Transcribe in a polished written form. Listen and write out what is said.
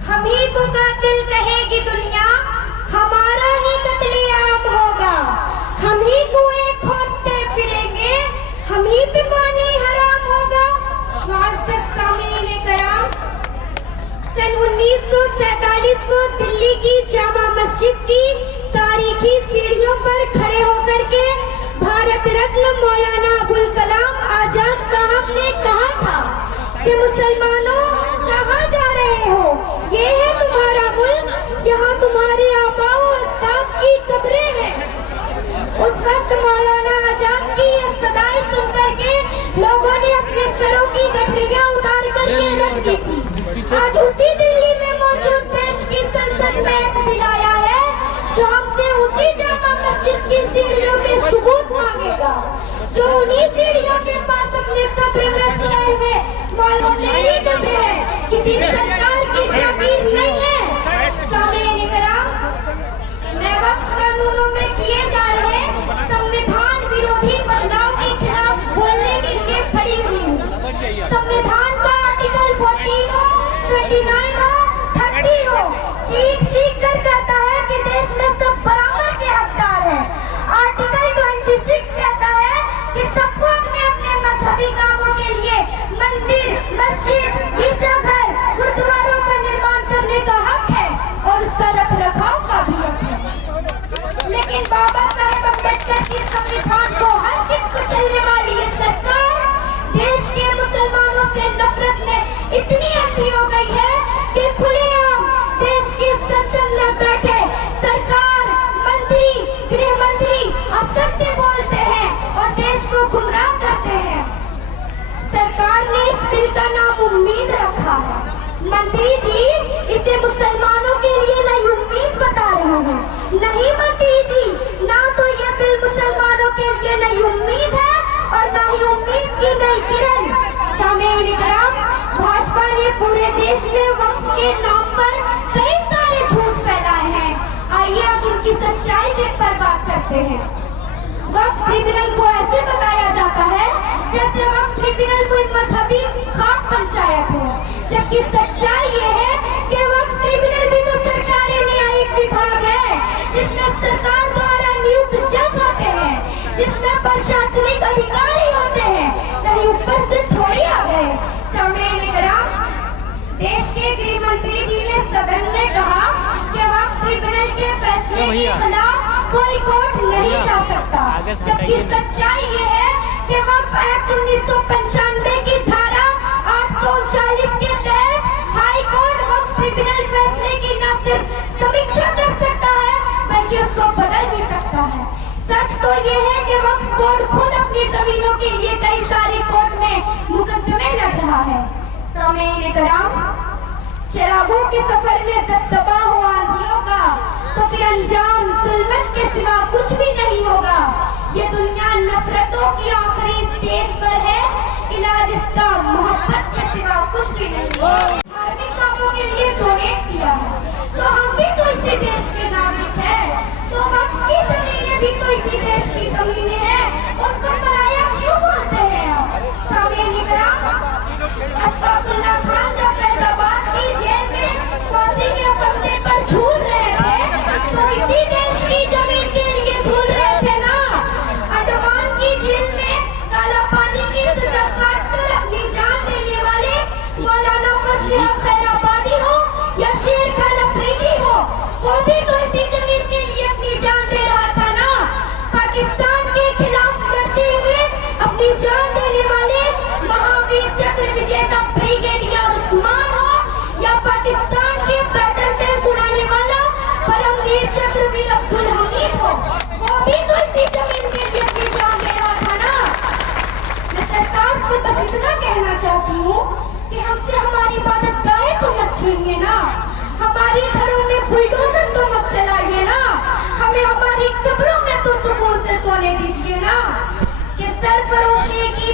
हम ही को कातिल कहेगी दुनिया, हमारा ही कत्लेआम होगा। हम ही कुएं खोदते फिरेंगे, हम ही पे पानी हराम होगा। मुअज़्ज़ज़ सामीन कराम, सन 1947 को दिल्ली की जामा मस्जिद की तारीखी सीढ़ियों पर खड़े होकर के भारत रत्न मौलाना अबुल कलाम आजाद साहब ने कहा था कि मुसलमानों कहाँ जा रहे हो, ये है तुम्हारा मुल्क, यहाँ तुम्हारे आबाओ अजदाद की कब्रें हैं। उस वक्त मौलाना आजाद की ये सदाएं सुनकर के लोगों ने अपने सरों की गठरियां उतार करके रख दी थी। आज उसी दिल्ली में मौजूद देश की संसद में एक बिल आया है जो हमसे उसी जामा मस्जिद की सीढ़ियों के सबूत मांगेगा, जो उन्हीं सीढ़ियों के पास अपने कब्र में सोए हुए मौलवी मेरी कब्र है, किसी सरकार की जागीर नहीं है। सामीन कराम, मैं वक्फ कानूनों में किए जा रहे संविधान विरोधी बदलाव के खिलाफ बोलने के लिए खड़ी हुई हूँ। संविधान का आर्टिकल 14 हो, 29 हो, 30 हो, चीख चीख कर कहता है कि देश में सब बराबर के हकदार हैं। आर्टिकल 26 कहता है कि सबको अपने अपने मजहबी कामों के लिए मंदिर, मस्जिद, गिरजाघर, गुरुद्वारों का निर्माण करने का हक है और उसका रख रखाव का भी हक है। लेकिन बाबा साहेब अम्बेडकर की संविधान को हर दिन कुचलने वाली ये सरकार देश के मुसलमानों से नफरत में इतनी अंधी हो गई है कि खुलेआम देश की संसद में बैठे सरकार, मंत्री, गृह मंत्री असत्य बोलते हैं और देश को गुमराह करते हैं। सरकार ने इस बिल का नाम उम्मीद रखा है। मंत्री जी, इसे मुसलमानों के लिए नई उम्मीद बता रहे हैं। नहीं मंत्री जी, ना तो ये बिल मुसलमानों के लिए नई उम्मीद है और ना ही उम्मीद की नई किरण। सामीन कराम, भाजपा ने पूरे देश में वक्फ के नाम पर कई सारे झूठ फैलाए हैं। आइए आज उनकी सच्चाई के पर बात करते हैं। वक्फ ट्रिब्यूनल को ऐसे बताया जाता है जैसे वक्फ ट्रिब्यूनल कोई मजहबी खाक पंचायत है, जबकि सच्चाई ये है कि वक्फ ट्रिब्यूनल भी तो सरकारी न्यायिक विभाग है, जिसमें सरकार द्वारा नियुक्त जज होते हैं, जिसमें प्रशासनिक अधिकारी होते हैं, कहीं ऊपर से थोड़ी आ गए। सामीन कराम, देश के गृह मंत्री जी ने सदन में कहा कि वक्फ ट्रिब्यूनल के फैसले के खिलाफ कोई कोर्ट नहीं जा सकता, जबकि सच्चाई ये है कि वक्फ एक्ट 1995 की धारा 839 के तहत हाई कोर्ट वक्फ ट्रिब्यूनल फैसले की न सिर्फ समीक्षा कर सकता है बल्कि उसको बदल भी सकता है। सच तो ये है कि वक्फ बोर्ड खुद अपनी जमीनों के लिए कई सारी कोर्ट में मुकदमे लड़ रहा है। सामीन कराम, चिरागों के सफर में दबदबा हुआ आंधियों का तो फिर अंजाम जुल्मत के सिवा कुछ भी नहीं होगा। ये दुनिया नफरतों की आखिरी स्टेज पर है, इलाज इसका मोहब्बत के सिवा कुछ भी नहीं। धार्मिक कामों के लिए डोनेट किया है तो हम भी तो इसी देश के नागरिक हैं, तो वक्फ की जमीनें भी तो इसी देश की जमीनें हैं, उनको पराया क्यों बोलते हैं आप? सामीन कराम, अशफाकुल्लाह खान जब फैजाबाद की जेल में फांसी के फंदे पर झूल रहे थे तो इसी देश की जमीन के लिए झूल रहे थे ना। अंडमान की जेल में काला पानी की सजा काटकर अपनी जान देने वाले मौलाना फजल हक खैराबादी हो या शेर खान अफरीदी हो, वो भी तो इसी जमीन के लिए अपनी जान दे रहा था ना। पाकिस्तान के खिलाफ लड़ते हुए अपनी जान देने वाले महावीर चक्र विजेता ब्रिगेडियर उस्मान हो या पाकिस्तान के बैटल टैंक उड़ाने वाला परमवीर चक्रवीर अब्दुल हमीद हो, वो भी तो इसी जमीन के लिए अपनी जान दे रहा था ना। मैं सरकार से बस इतना कहना चाहती हूँ कि हमसे हमारी इबादत गाहें तो मत छीनिए ना, हमारी घरों में बुलडोजर तो मत चलाइए ना, हमें हमारी कब्रों में तो सुकून से सोने दीजिए ना। कि सरफरोशी की